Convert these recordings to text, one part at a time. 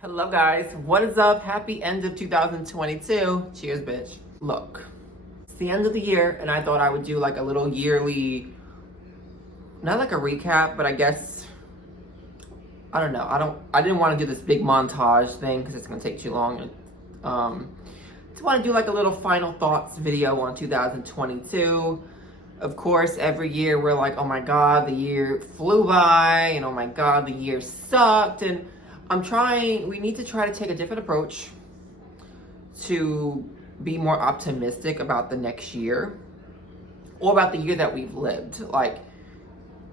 Hello guys, what is up? Happy end of 2022. Cheers, bitch. Look, it's the end of the year and I thought I would do like a little yearly, not like a recap, but I guess, I don't know. I didn't want to do this big montage thing because it's going to take too long. Just want to do like a little final thoughts video on 2022. Of course, every year we're like, oh my God, the year flew by and oh my God, the year sucked. And we need to try to take a different approach to be more optimistic about the next year or about the year that we've lived. Like,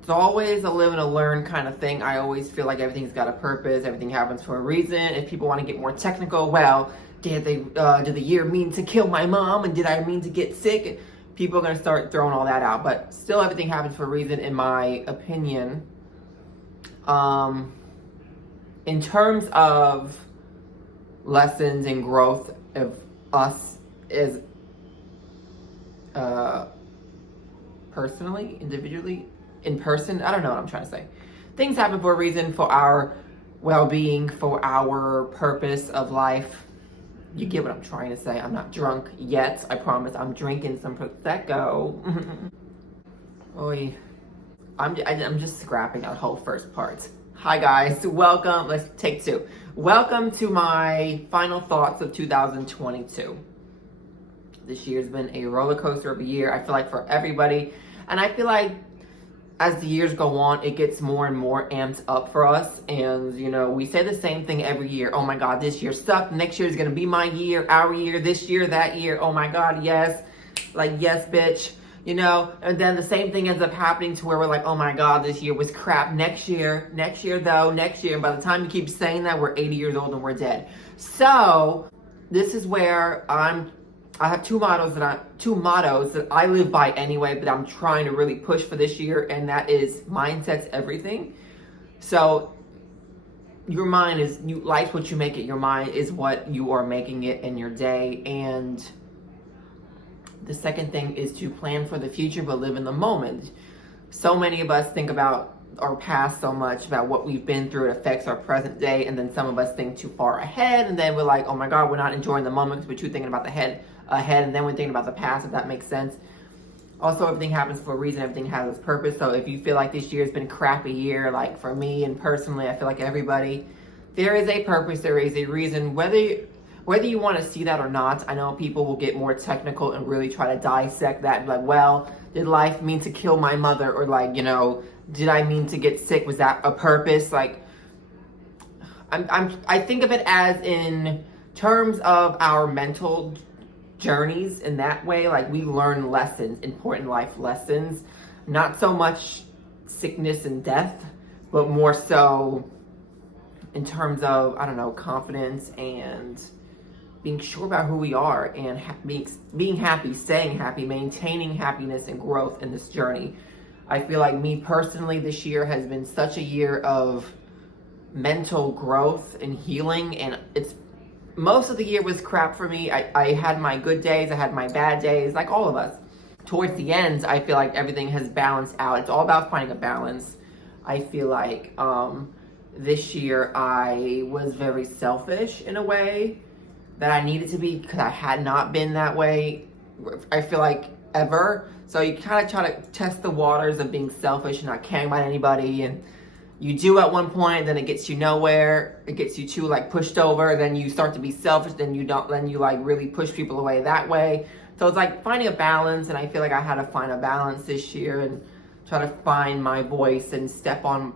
it's always a live and a learn kind of thing. I always feel like everything's got a purpose, everything happens for a reason. If people want to get more technical, well, did the year mean to kill my mom and did I mean to get sick? People are going to start throwing all that out, but still everything happens for a reason, in my opinion. In terms of lessons and growth of us as personally, individually, in person, I don't know what I'm trying to say. Things happen for a reason, for our well-being, for our purpose of life. You get what I'm trying to say. I'm not drunk yet. I promise. I'm drinking some Prosecco. Oy. I'm just scrapping out whole first part. Hi guys, welcome. Let's take two. Welcome to my final thoughts of 2022. This year's been a roller coaster of a year, I feel like, for everybody. And I feel like as the years go on, it gets more and more amped up for us. And, you know, we say the same thing every year. Oh my God, this year sucked. Next year is going to be my year, our year, this year, that year. Oh my God, yes. Like, yes, bitch. You know, and then the same thing ends up happening to where we're like, oh my God, this year was crap. Next year, and by the time you keep saying that, we're 80 years old and we're dead. So this is where I have two mottos that I live by anyway, but I'm trying to really push for this year, and that is mindset's everything. So your mind is, life's what you make it. Your mind is what you are making it in your day. And the second thing is to plan for the future, but live in the moment. So many of us think about our past so much, about what we've been through. It affects our present day. And then some of us think too far ahead. And then we're like, oh my God, we're not enjoying the moment because we're too thinking about the ahead. And then we're thinking about the past, if that makes sense. Also, everything happens for a reason. Everything has its purpose. So if you feel like this year has been a crappy year, like for me and personally, I feel like everybody, there is a purpose. There is a reason. Whether you want to see that or not, I know people will get more technical and really try to dissect that and be like, well, did life mean to kill my mother? Or like, you know, did I mean to get sick? Was that a purpose? Like, I think of it as in terms of our mental journeys in that way. Like, we learn lessons, important life lessons, not so much sickness and death, but more so in terms of, I don't know, confidence and being sure about who we are and being happy, staying happy, maintaining happiness and growth in this journey. I feel like me personally, this year has been such a year of mental growth and healing, and most of the year was crap for me. I had my good days, I had my bad days, like all of us. Towards the end, I feel like everything has balanced out. It's all about finding a balance. I feel like this year I was very selfish in a way that I needed to be, because I had not been that way, I feel like, ever. So you kind of try to test the waters of being selfish and not caring about anybody, and you do at one point, then it gets you nowhere. It gets you too like pushed over, then you start to be selfish, then you like really push people away that way. So it's like finding a balance, and I feel like I had to find a balance this year and try to find my voice and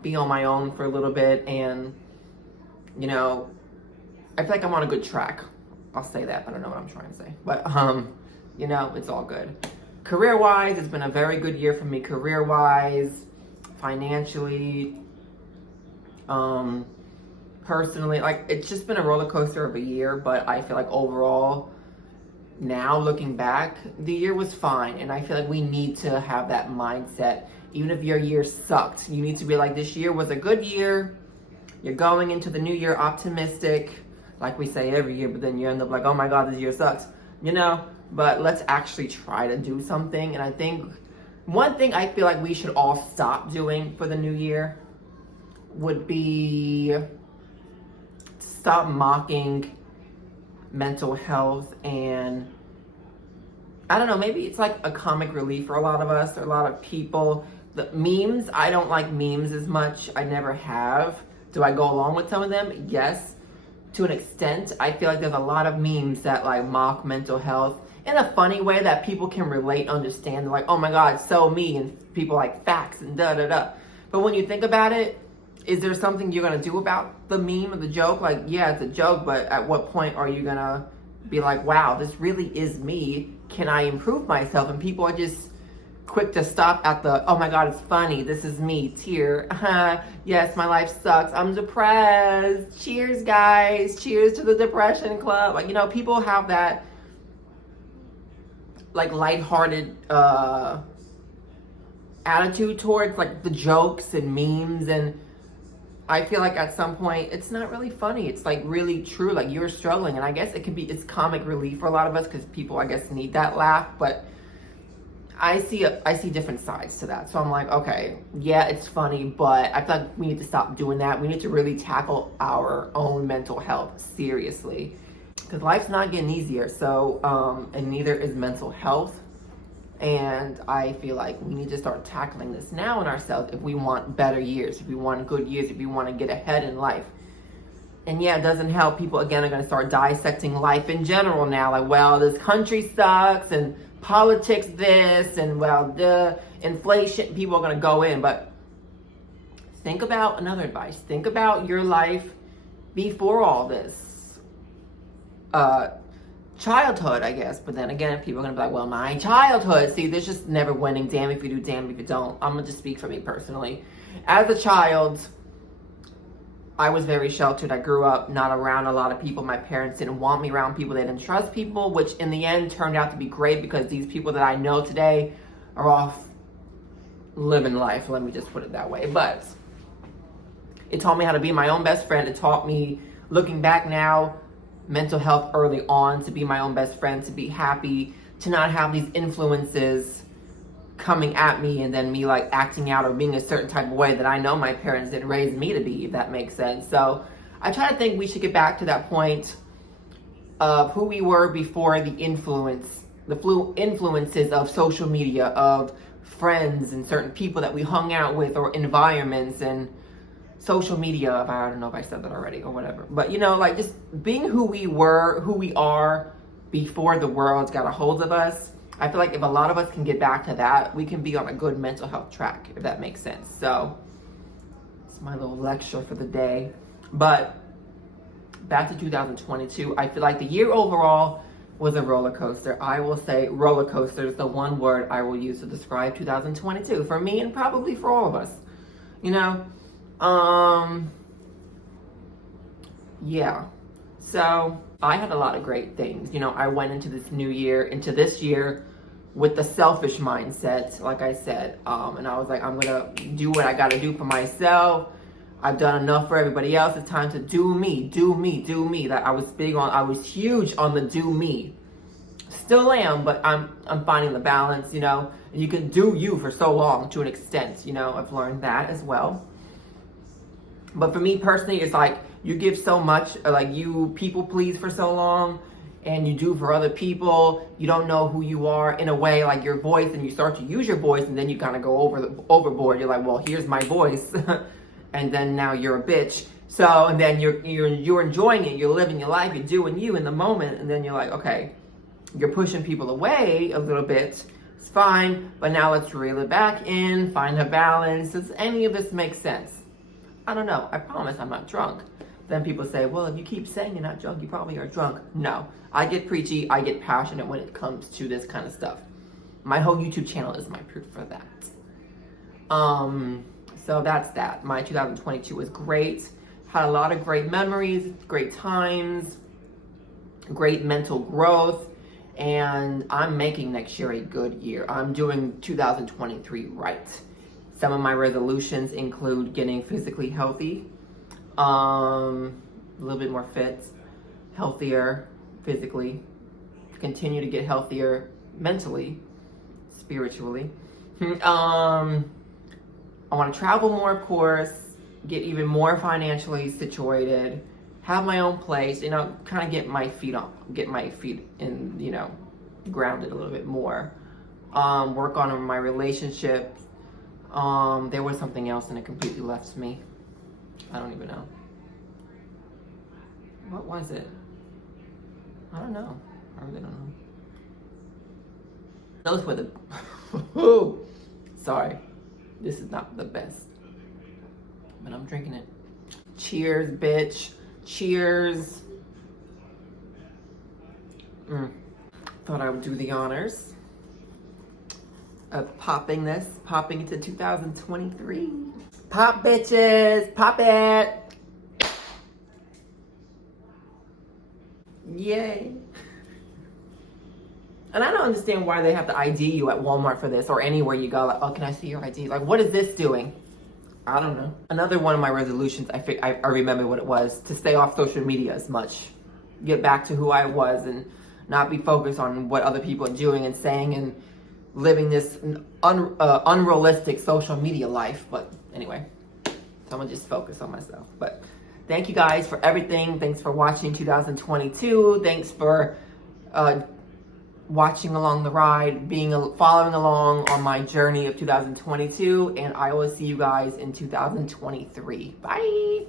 be on my own for a little bit. And, you know, I feel like I'm on a good track. I'll say that. I don't know what I'm trying to say. But, you know, it's all good. Career-wise, it's been a very good year for me. Career-wise, financially, personally. Like, it's just been a roller coaster of a year. But I feel like overall, now looking back, the year was fine. And I feel like we need to have that mindset. Even if your year sucked, you need to be like, this year was a good year. You're going into the new year optimistic, like we say every year, but then you end up like, oh my God, this year sucks, you know? But let's actually try to do something. And I think one thing I feel like we should all stop doing for the new year would be stop mocking mental health. And I don't know, maybe it's like a comic relief for a lot of us or a lot of people. The memes, I don't like memes as much. I never have. Do I go along with some of them? Yes, to an extent. I feel like there's a lot of memes that like mock mental health in a funny way that people can relate, understand. They're like, oh my God, so me, and people like facts and da da da. But when you think about it, is there something you're gonna do about the meme or the joke? Like, yeah, it's a joke, but at what point are you gonna be like, wow, this really is me. Can I improve myself? And people are just quick to stop at the, oh my God, it's funny. This is me. Tear. Yes, my life sucks. I'm depressed. Cheers, guys. Cheers to the depression club. Like, you know, people have that like lighthearted attitude towards like the jokes and memes, and I feel like at some point it's not really funny. It's like really true. Like you're struggling, and I guess it could be, it's comic relief for a lot of us because people, I guess, need that laugh. But I see different sides to that. So I'm like, okay, yeah, it's funny, but I feel like we need to stop doing that. We need to really tackle our own mental health seriously, because life's not getting easier. So and neither is mental health. And I feel like we need to start tackling this now in ourselves if we want better years, if we want good years, if we want to get ahead in life. And yeah, it doesn't help. People, again, are going to start dissecting life in general now. Like, well, this country sucks, and politics this, and well, the inflation. People are going to go in. But think about another advice. Think about your life before all this. Childhood, I guess. But then again, people are going to be like, well, my childhood. See, there's just never winning. Damn if you do, damn if you don't. I'm going to just speak for me personally. As a child, I was very sheltered. I grew up not around a lot of people. My parents didn't want me around people. They didn't trust people, which in the end turned out to be great because these people that I know today are off living life. Let me just put it that way. But it taught me how to be my own best friend. It taught me, looking back now, mental health early on, to be my own best friend, to be happy, to not have these influences coming at me and then me like acting out or being a certain type of way that I know my parents didn't raise me to be, if that makes sense. So I try to think we should get back to that point of who we were before the influences of social media, of friends and certain people that we hung out with, or environments and social media. I don't know if I said that already or whatever, but you know, like just being who we were, who we are before the world's got a hold of us. I feel like if a lot of us can get back to that, we can be on a good mental health track, if that makes sense. So it's my little lecture for the day. But back to 2022, I feel like the year overall was a roller coaster. I will say roller coaster is the one word I will use to describe 2022 for me, and probably for all of us, you know. Yeah, so I had a lot of great things. You know, I went into this year with the selfish mindset, like I said, and I was like, I'm gonna do what I gotta do for myself. I've done enough for everybody else. It's time to do me. That I was huge on the do me. Still am, but I'm finding the balance, you know. And you can do you for so long to an extent, you know. I've learned that as well. But for me personally, it's like you give so much, like you people please for so long, and you do for other people. You don't know who you are in a way, like your voice, and you start to use your voice, and then you kind of go overboard. You're like, well, here's my voice, and then now you're a bitch. So, and then you're enjoying it. You're living your life. You're doing you in the moment, and then you're like, okay, you're pushing people away a little bit. It's fine, but now let's reel it back in, find a balance. Does any of this make sense? I don't know. I promise I'm not drunk. Then people say, well, if you keep saying you're not drunk, you probably are drunk. No, I get preachy. I get passionate when it comes to this kind of stuff. My whole YouTube channel is my proof for that. So that's that. My 2022 was great. Had a lot of great memories, great times, great mental growth. And I'm making next year a good year. I'm doing 2023 right. Some of my resolutions include getting physically healthy, a little bit more fit, healthier physically, continue to get healthier mentally, spiritually. I want to travel more, of course, get even more financially situated, have my own place, you know, kind of get my feet in, you know, grounded a little bit more. Work on my relationship. There was something else and it completely left me. I don't even know. What was it? I don't know. I really don't know. Those were the... Sorry. This is not the best. But I'm drinking it. Cheers, bitch. Cheers. Thought I would do the honors of popping into 2023. Pop, bitches. Pop it. Yay. And I don't understand why they have to ID you at Walmart for this or anywhere you go. Like, oh, can I see your ID? Like, what is this doing? I don't know. Another one of my resolutions, I remember what it was, to stay off social media as much. Get back to who I was and not be focused on what other people are doing and saying and living this unrealistic social media life. But anyway, so I'm going to just focus on myself. But thank you guys for everything. Thanks for watching 2022. Thanks for watching along the ride, following along on my journey of 2022, and I will see you guys in 2023. Bye.